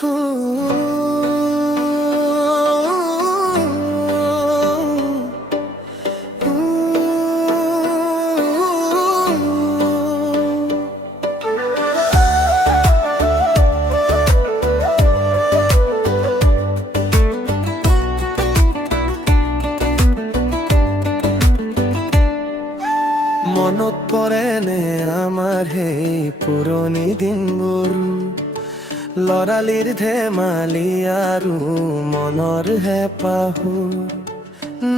মনত পৰেনে আমাৰ সেই পুৰণি দিনবোৰ, লৰালিৰ ধেমালি আৰু মনৰ হেঁপাহবোৰ।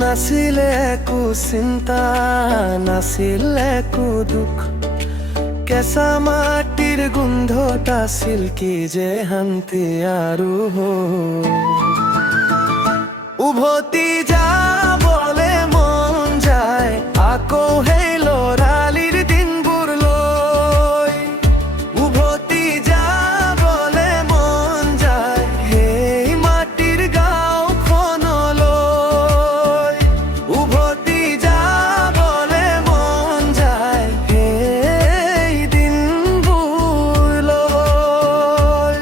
নাছিলে একো চিন্তা, নাছিল একো দুখ, কেঁচা মাটিৰ গোন্ধত আছিল কি যে শান্তি আৰু উভতি যাবলে মন যায় আকৌ সেই লৰালিৰ দিনবোৰ লৈ। উভতি যাবলে মন যায় সেই মাটিৰ গাঁওখনলৈ। উভতি যাবলে মন যায় সেই দিনবোৰ লৈ।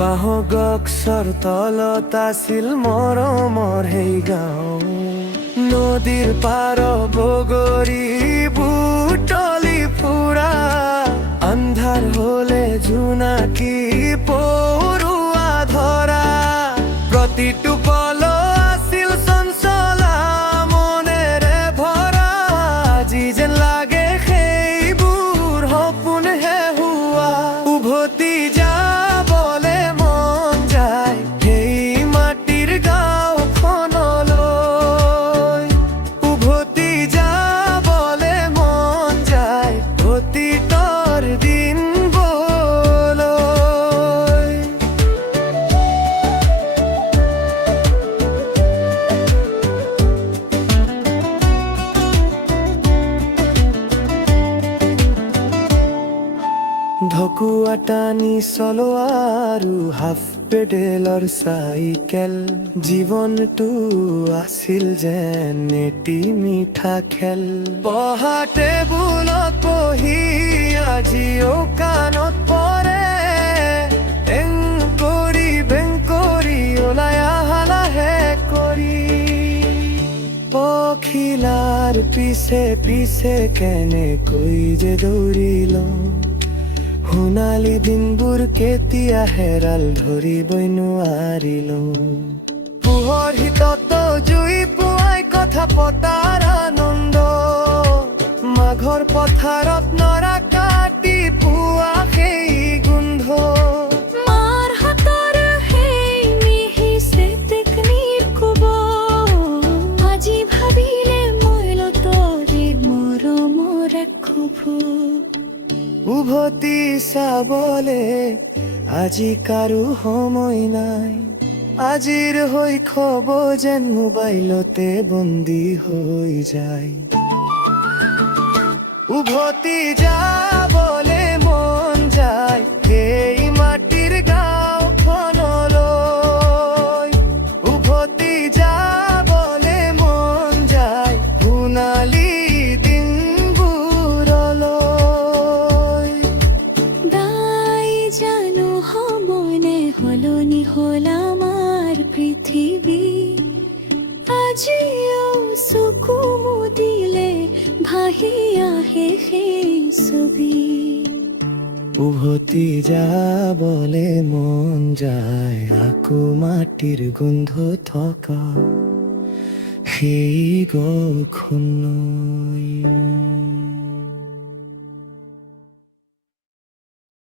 বাঁহ গছৰ তলত আছিল মৰমৰ সেই গাঁও, নদীৰ পাৰ বগৰী বুটলি ফুৰা, আন্ধাৰ হলে জোনাকী পৰুৱা ধৰা, প্ৰতিটো পল আছিল চঞ্চলা মনেৰে ভৰা। আজি যেন লাগে সেইবোৰ সপোনহে হোৱা। উভতি যাবলে মন যায় সেই মাটিৰ গাঁওখনলৈ। উভতি যাবলে মন যায় অতীতৰ দিনবোৰলৈ। ঢকুৱা টানি চলোৱা আৰু হাফ পেডেলৰ চাইকেল, জীৱনটো আছিল যেন এটি মিঠা খেল। পঢ়া টেবুলত বহি আজিও কাণত পৰে, বেংকৰি ওলাই আহা লাহে কৰি। পখিলাৰ পিছে পিছে কেনেকৈ যে দৌৰিলো, সোণালী দিনবোৰ কেতিয়া হেৰাল ধৰিবই নোৱাৰিলো। পোহৰ শীতত জুই পুৱাই কথা পতাৰ আনন্দ, মাঘৰ পথাৰত নৰা কাটি পোৱা সেই গোন্ধ, মাৰ হাতৰ সেই মিহি চেটেকনিৰ কোব। আজি ভাবিলে মই লতৰে মৰমৰ খুব। উভতি চাবলে আজি কাৰো সময় নাই, আজিৰ শৈশৱ যেন মোবাইলতে বন্দী হৈ যায়। উভতি যাবলে মন যায় সেই মাটিৰ গাঁওখনলৈ। উভতি যাবলে মন যায় সোণালী সলনি হল আমাৰ পৃথিৱী, আজিও চকু মুদিলে ভাহি আহে সেই ছবি। উভতি যাবলে মন যায় আকৌ মাটিৰ গোন্ধ থকা সেই গছখনলৈ।